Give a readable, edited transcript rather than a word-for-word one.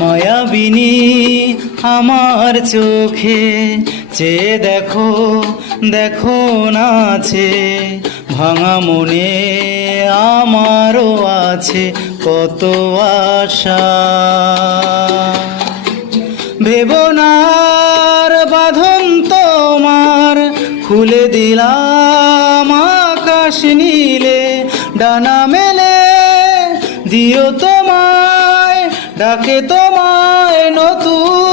মায়াবিনী আমার চোখে চেয়ে দেখো দেখো নাচে, ভাঙা মনে আমারও আছে কত আশা। ভেবনার বাঁধন তোমার খুলে দিলাম আকাশ নীলে, ডানা মেলে দিও তোমায় ডাকে তোমায় নতুন